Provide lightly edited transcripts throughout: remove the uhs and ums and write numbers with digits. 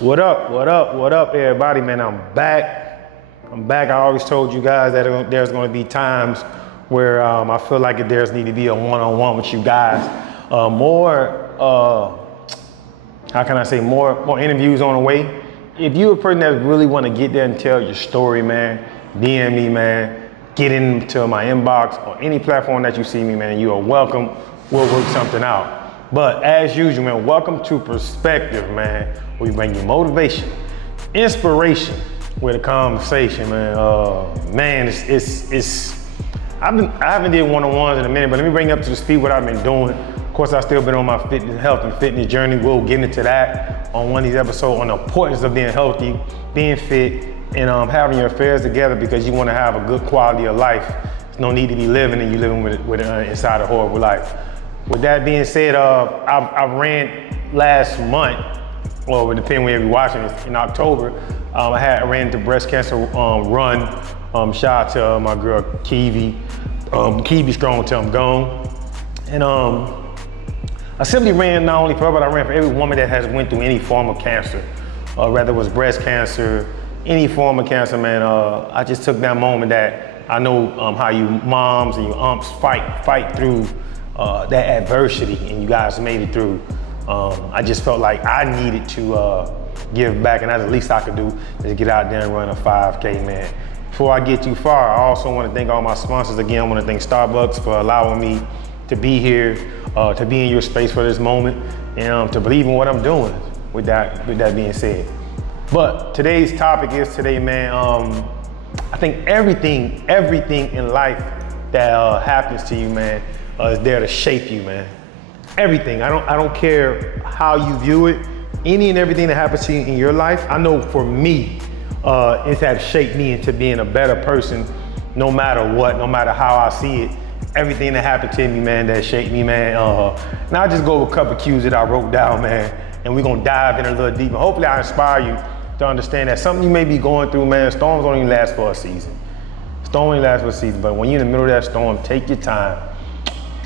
What up, what up, what up, everybody, man? I'm back. I always told you guys that there's going to be times where I feel like there's need to be a one-on-one with you guys. How can I say, more interviews on the way. If you're a person that really want to get there and tell your story, man, DM me, man. Get into my inbox or any platform that you see me, man. You are welcome. We'll work something out. But as usual, man, welcome to Perspective, man. We bring you motivation, inspiration with a conversation, man. I haven't did one-on-ones in a minute, but let me bring you up to the speed what I've been doing. Of course, I've still been on my health and fitness journey. We'll get into that on one of these episodes on the importance of being healthy, being fit, and having your affairs together because you want to have a good quality of life. There's no need to be living and you living with inside a horrible life. With that being said, I ran last month, or depending where you're watching this, in October. I ran the breast cancer run. Shout out to my girl Kiwi. Kiwi strong till I'm gone. And I simply ran not only for her, but I ran for every woman that has went through any form of cancer, whether it was breast cancer, any form of cancer, man. I just took that moment that I know how you moms and you aunts fight through that adversity, and you guys made it through. I just felt like I needed to give back, and that's the least I could do is get out there and run a 5K, man. Before I get too far, I also want to thank all my sponsors again. I want to thank Starbucks for allowing me to be here, to be in your space for this moment, and to believe in what I'm doing. With that being said, but today's topic is man. I think everything in life that happens to you, man, is there to shape you, man. Everything. I don't care how you view it. Any and everything that happens to you in your life, I know for me, it's had shaped me into being a better person, no matter what, no matter how I see it. Everything that happened to me, man, that shaped me, man. Now I just go with a couple cues that I wrote down, man, and we're gonna dive in a little deeper. Hopefully I inspire you to understand that something you may be going through, man, storms don't even last for a season. Storm only lasts for a season, but when you're in the middle of that storm, take your time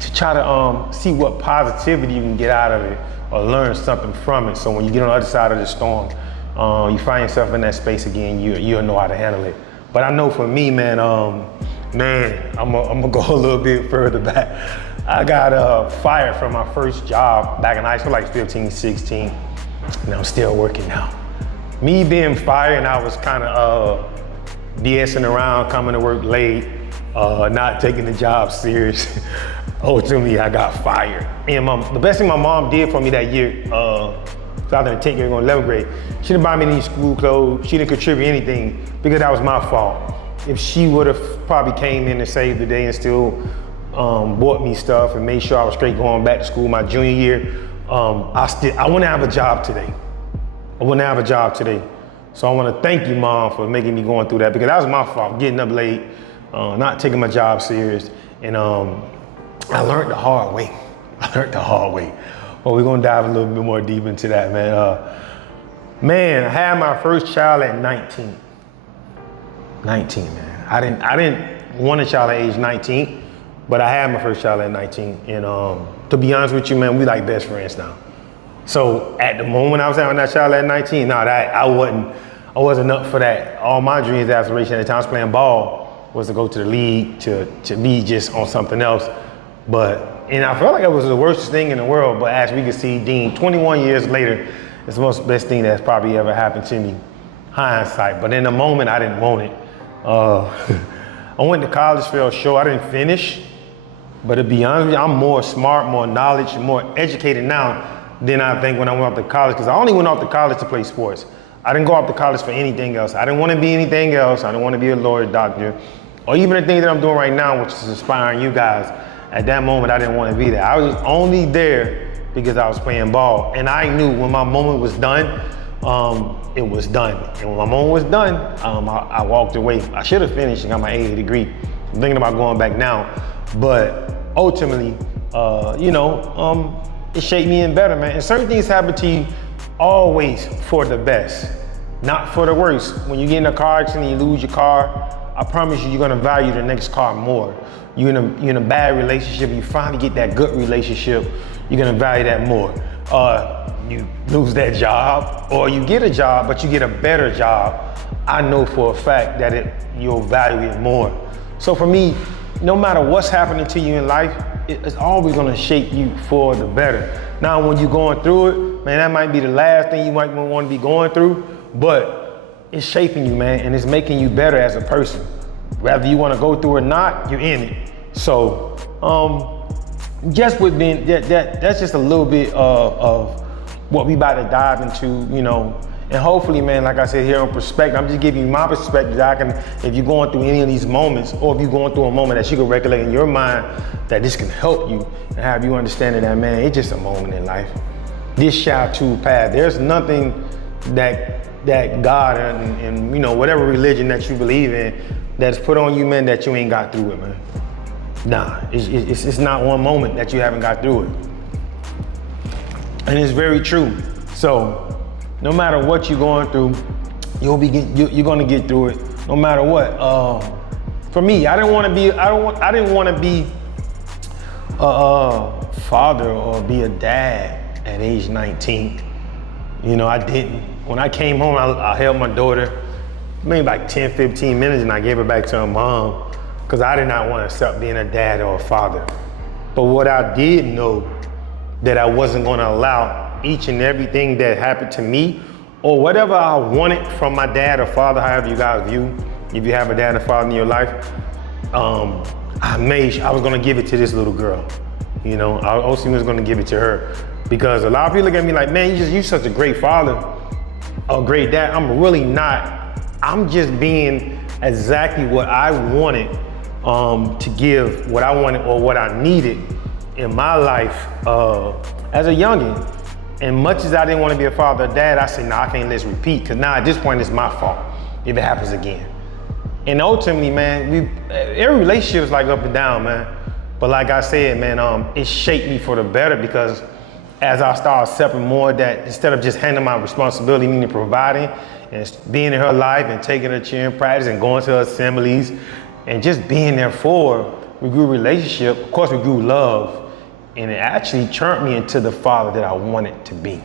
to try to see what positivity you can get out of it or learn something from it. So when you get on the other side of the storm, you find yourself in that space again, you'll know how to handle it. But I know for me, man, I'm gonna go a little bit further back. I got fired from my first job back in high school, like 15, 16, and I'm still working now. Me being fired, and I was kind of BSing around, coming to work late, not taking the job serious. Ultimately, I got fired. And the best thing my mom did for me that year, so I was in the 10th grade, going 11th grade, she didn't buy me any school clothes, she didn't contribute anything because that was my fault. If she would have probably came in and saved the day and still bought me stuff and made sure I was straight going back to school my junior year, I wouldn't have a job today. So I want to thank you, Mom, for making me going through that because that was my fault, getting up late, not taking my job serious, and I learned the hard way. Well, we're gonna dive a little bit more deep into that, man. I had my first child at 19. 19, man. I didn't want a child at age 19, but I had my first child at 19. And to be honest with you, man, we like best friends now. So at the moment I was having that child at 19, I wasn't up for that. All my dreams, aspirations at the time I was playing ball was to go to the league, to be just on something else. And I felt like it was the worst thing in the world, but as we can see, Dean, 21 years later, it's the best thing that's probably ever happened to me, hindsight. But in the moment, I didn't want it. I went to college, fell short, I didn't finish. But to be honest with you, I'm more smart, more knowledge, more educated now than I think when I went off to college, because I only went off to college to play sports. I didn't go off to college for anything else. I didn't want to be anything else. I didn't want to be a lawyer, doctor, or even the thing that I'm doing right now, which is inspiring you guys. At that moment, I didn't want to be there. I was only there because I was playing ball. And I knew when my moment was done, it was done. And when my moment was done, I walked away. I should have finished and got my AA degree. I'm thinking about going back now. But ultimately, it shaped me in better, man. And certain things happen to you always for the best, not for the worst. When you get in a car accident and you lose your car, I promise you're gonna value the next car more. You're in a bad relationship, you finally get that good relationship, you're gonna value that more. you lose that job, or you get a job, but you get a better job, I know for a fact that you'll value it more. So for me, no matter what's happening to you in life, it's always gonna shape you for the better. Now, when you're going through it, man, that might be the last thing you might want to be going through, but it's shaping you, man, and it's making you better as a person. Whether you want to go through it or not, you're in it. So, just with being that's just a little bit of what we about to dive into, you know. And hopefully, man, like I said here on perspective, I'm just giving you my perspective that if you're going through any of these moments, or if you're going through a moment that you can recollect in your mind, that this can help you and have you understanding that, man, it's just a moment in life. This shall too pass. There's nothing that God and you know, whatever religion that you believe in that's put on you, man, that you ain't got through it, man. Nah, it's not one moment that you haven't got through it. And it's very true. So no matter what you're going through, you're gonna get through it, no matter what. For me, I didn't want to be a father or be a dad at age 19. You know, I didn't. When I came home, I held my daughter maybe like 10, 15 minutes, and I gave her back to her mom, because I did not want to accept being a dad or a father. But what I did know, that I wasn't going to allow each and everything that happened to me, or whatever I wanted from my dad or father, however you guys view, if you have a dad or father in your life, I made sure I was going to give it to this little girl. You know, I also was going to give it to her, because a lot of people look at me like, man, you're such a great father, a great dad. I'm really not. I'm just being exactly what I wanted to give, what I wanted or what I needed in my life as a youngin'. And much as I didn't want to be a father or dad, I said, I can't let this repeat, because now at this point it's my fault if it happens again. And ultimately, man, every relationship is like up and down, man. But like I said, man, it shaped me for the better, because as I started accepting more that instead of just handling my responsibility, meaning providing and being in her life and taking her cheering practice and going to her assemblies and just being there for her, we grew relationship. Of course, we grew love, and it actually turned me into the father that I wanted to be.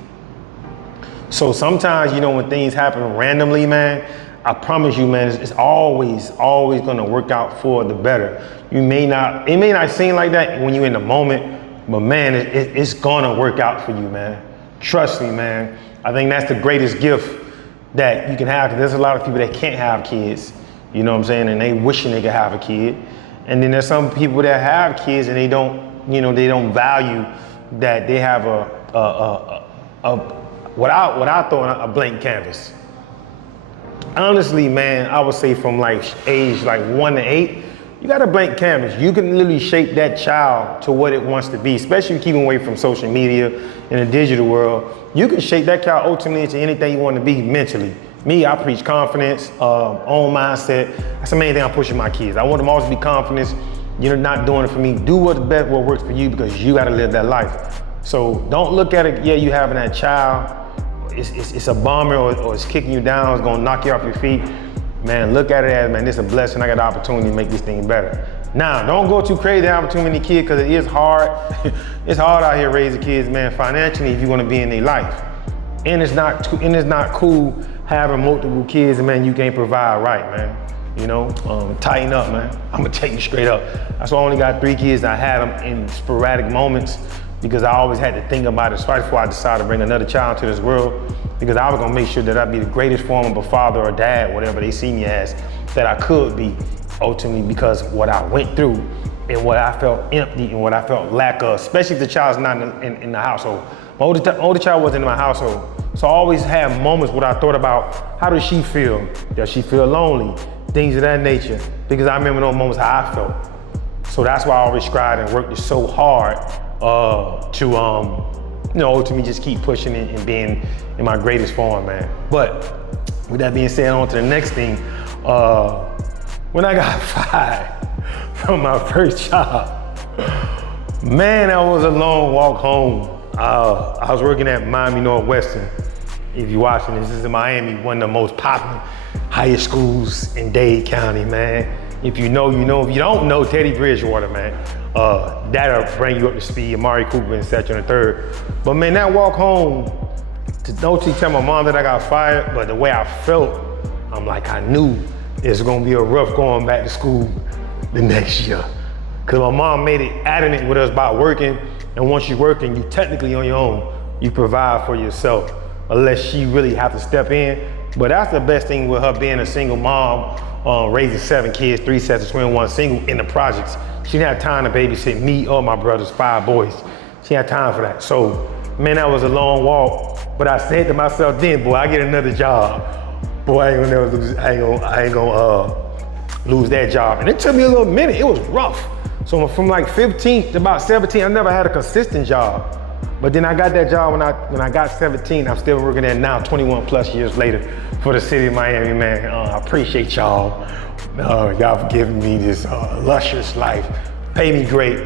So sometimes, you know, when things happen randomly, man, I promise you, man, it's always gonna work out for the better. It may not seem like that when you're in the moment, but man, it's gonna work out for you, man. Trust me, man. I think that's the greatest gift that you can have, because there's a lot of people that can't have kids, you know what I'm saying, and they wishing they could have a kid. And then there's some people that have kids and they don't value that they have without throwing a blank canvas. Honestly, man, I would say from like age like 1 to 8, you got a blank canvas. You can literally shape that child to what it wants to be, especially keeping away from social media in the digital world. You can shape that child ultimately into anything you want to be mentally. Me, I preach confidence, own mindset. That's the main thing I'm pushing my kids. I want them always to be confident. You're not doing it for me. Do what works for you, because you got to live that life. So don't look at it, you having that child, it's a bomber or it's kicking you down, it's gonna knock you off your feet. Man, look at it as, man, this is a blessing. I got the opportunity to make this thing better. Now, don't go too crazy having too many kids, because it is hard. It's hard out here raising kids, man, financially, if you want to be in their life. And it's not cool having multiple kids and, man, you can't provide right, man. You know, tighten up, man. I'm gonna tell you straight up. That's why I only got 3 kids. I had them in sporadic moments, because I always had to think about it twice before I decided to bring another child to this world, because I was gonna make sure that I'd be the greatest form of a father or dad, whatever they see me as, that I could be, ultimately, because what I went through and what I felt empty and what I felt lack of, especially if the child's not in the household. My older child wasn't in my household. So I always had moments where I thought about, how does she feel? Does she feel lonely? Things of that nature, because I remember those moments how I felt. So that's why I always tried and worked so hard to ultimately just keep pushing it and being in my greatest form, man. But with that being said, on to the next thing. When I got fired from my first job, man, that was a long walk home. I was working at Miami Northwestern. If you're watching this is in Miami, one of the most popular higher schools in Dade County, man. If you know, you know. If you don't know, Teddy Bridgewater, man. That'll bring you up to speed, Amari Cooper and such on the third. But man, that walk home to don't tell my mom that I got fired, but the way I felt, I'm like, I knew it's gonna be a rough going back to school the next year. Cause my mom made it adamant with us about working, and once you're working, you technically on your own. You provide for yourself, unless she really have to step in. But that's the best thing with her being a single mom, raising 7 kids, 3 sets of twins, 1 single in the projects. She didn't have time to babysit me or my brothers, 5 boys. She had time for that. So, man, that was a long walk. But I said to myself then, boy, I get another job. Boy, I ain't gonna never lose, I ain't gonna lose that job. And it took me a little minute, it was rough. So from like 15 to about 17, I never had a consistent job. But then I got that job when I got 17. I'm still working there now, 21 plus years later for the city of Miami, man. I appreciate y'all. Y'all for giving me this luscious life. Pay me great.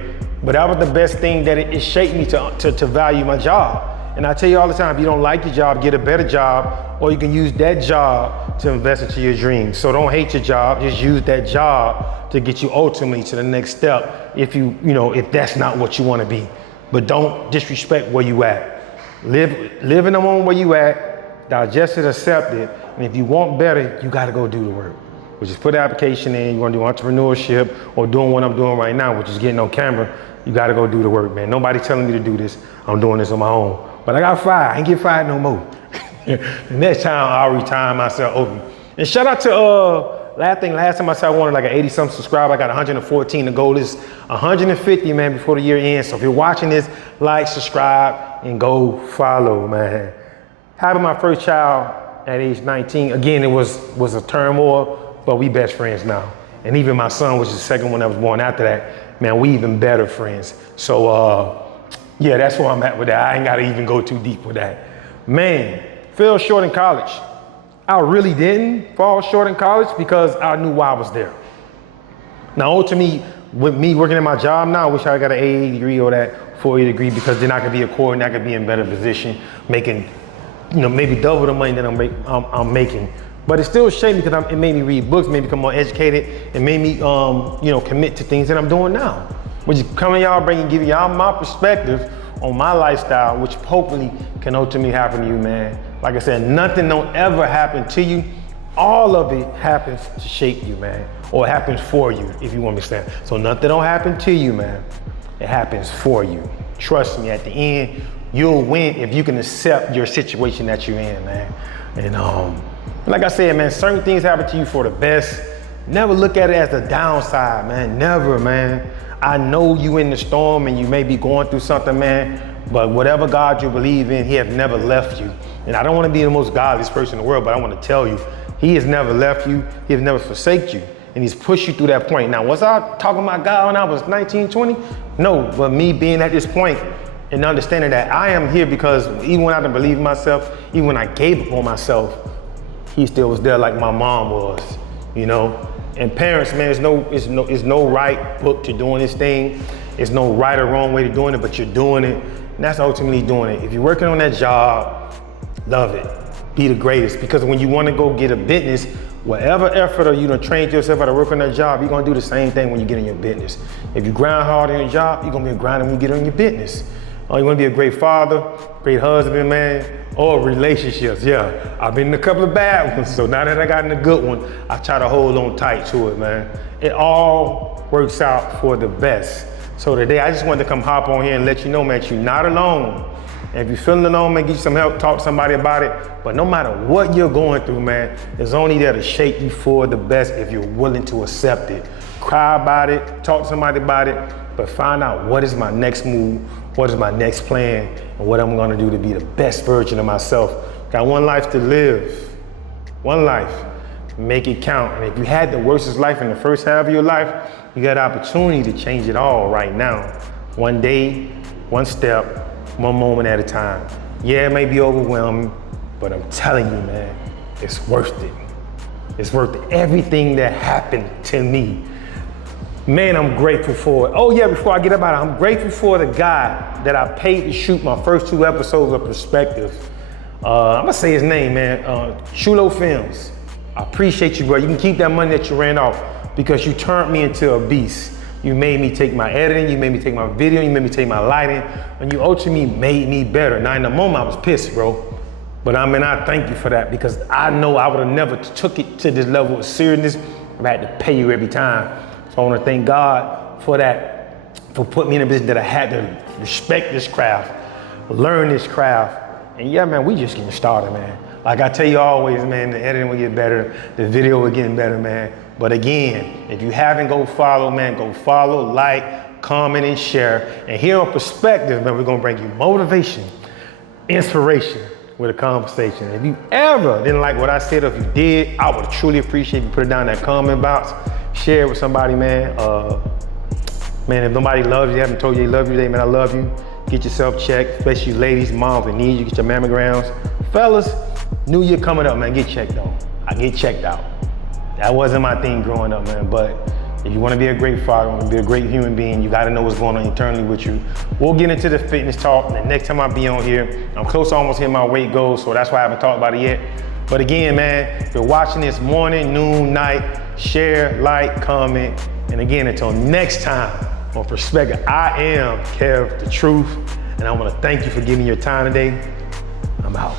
But that was the best thing that it shaped me to value my job. And I tell you all the time, if you don't like your job, get a better job, or you can use that job to invest into your dreams. So don't hate your job, just use that job to get you ultimately to the next step if if that's not what you want to be. But don't disrespect where you at. Live in the moment where you at, digest it, accept it, and if you want better, you gotta go do the work. Which is put the application in, you wanna do entrepreneurship, or doing what I'm doing right now, which is getting on camera, you gotta go do the work, man. Nobody telling me to do this, I'm doing this on my own. But I got fired, I ain't get fired no more. The next time I'll retire myself open. And shout out to, last time I said I wanted like an 80-something subscriber, I got 114. The goal is 150, man, before the year ends. So if you're watching this, like, subscribe, and go follow, man. Having my first child at age 19, again, it was a turmoil, but we best friends now. And even my son, which is the second one that was born after that, man, we even better friends. So, yeah, that's where I'm at with that. I ain't gotta even go too deep with that. Man, fell short in college. I really didn't fall short in college because I knew why I was there. Now, ultimately, with me working at my job now, I wish I got an AA degree or that 4-year degree, because then I could be a coordinator, I could be in better position, making, maybe double the money that I'm making. But it still shaped me because it made me read books, made me become more educated, and made me, commit to things that I'm doing now. Which is coming y'all, giving y'all my perspective on my lifestyle, which hopefully can ultimately happen to you, man. Like I said, nothing don't ever happen to you. All of it happens to shape you, man. Or it happens for you, if you understand. So nothing don't happen to you, man. It happens for you. Trust me, at the end, you'll win if you can accept your situation that you're in, man. And like I said, man, certain things happen to you for the best. Never look at it as the downside, man. Never, man. I know you in the storm and you may be going through something, man, but whatever God you believe in, He has never left you. And I don't want to be the most godliest person in the world, but I want to tell you, He has never left you. He has never forsaken you. And He's pushed you through that point. Now, was I talking about God when I was 19, 20? No, but me being at this point and understanding that I am here because even when I didn't believe in myself, even when I gave up on myself, He still was there like my mom was, And parents, man, there's no right book to doing this thing. There's no right or wrong way to doing it, but you're doing it. And that's ultimately doing it. If you're working on that job, love it. Be the greatest. Because when you want to go get a business, whatever effort or you done trained yourself how to work on that job, you're going to do the same thing when you get in your business. If you grind hard in your job, you're going to be grinding when you get on your business. You want to be a great father, great husband, man, or relationships. Yeah, I've been in a couple of bad ones, so now that I got in a good one, I try to hold on tight to it, man. It all works out for the best. So today, I just wanted to come hop on here and let you know, man, you're not alone. And if you're feeling alone, man, get you some help, talk to somebody about it. But no matter what you're going through, man, it's only there to shape you for the best if you're willing to accept it. Cry about it, talk to somebody about it, but find out what is my next move, what is my next plan, and what I'm gonna do to be the best version of myself. Got one life to live, one life, make it count. And if you had the worstest life in the first half of your life, you got an opportunity to change it all right now. One day, one step, one moment at a time. Yeah, it may be overwhelming, but I'm telling you, man, it's worth it. It's worth it. Everything that happened to me, man, I'm grateful for it. Oh yeah, before I get up out of it, I'm grateful for the guy that I paid to shoot my first 2 episodes of Perspective. I'm gonna say his name, man, Chulo Films. I appreciate you, bro. You can keep that money that you ran off because you turned me into a beast. You made me take my editing, you made me take my video, you made me take my lighting, and you ultimately made me better. Now in the moment I was pissed, bro. But I mean, I thank you for that, because I know I would have never took it to this level of seriousness if I had to pay you every time. So I want to thank God for that, for putting me in a position that I had to respect this craft, learn this craft. And yeah, man, we just getting started, man. Like I tell you always, man, the editing will get better, the video will get better, man. But again, if you haven't, go follow, man. Go follow, like, comment, and share. And here on Perspective, man, we're gonna bring you motivation, inspiration with a conversation. If you ever didn't like what I said, or if you did, I would truly appreciate if you put it down in that comment box. Share it with somebody, man. Man, if nobody loves you, haven't told you they love you today, man, I love you. Get yourself checked, especially you ladies, moms that need you, get your mammograms. Fellas, New Year coming up, man, get checked out. I get checked out. That wasn't my thing growing up, man, but if you want to be a great father, want to be a great human being, you got to know what's going on internally with you. We'll get into the fitness talk the next time I be on here. I'm close to almost hitting my weight goals, so that's why I haven't talked about it yet. But again, man, if you're watching this morning, noon, night, share, like, comment. And again, until next time on Perspective, I am Kev the Truth, and I want to thank you for giving your time today. I'm out.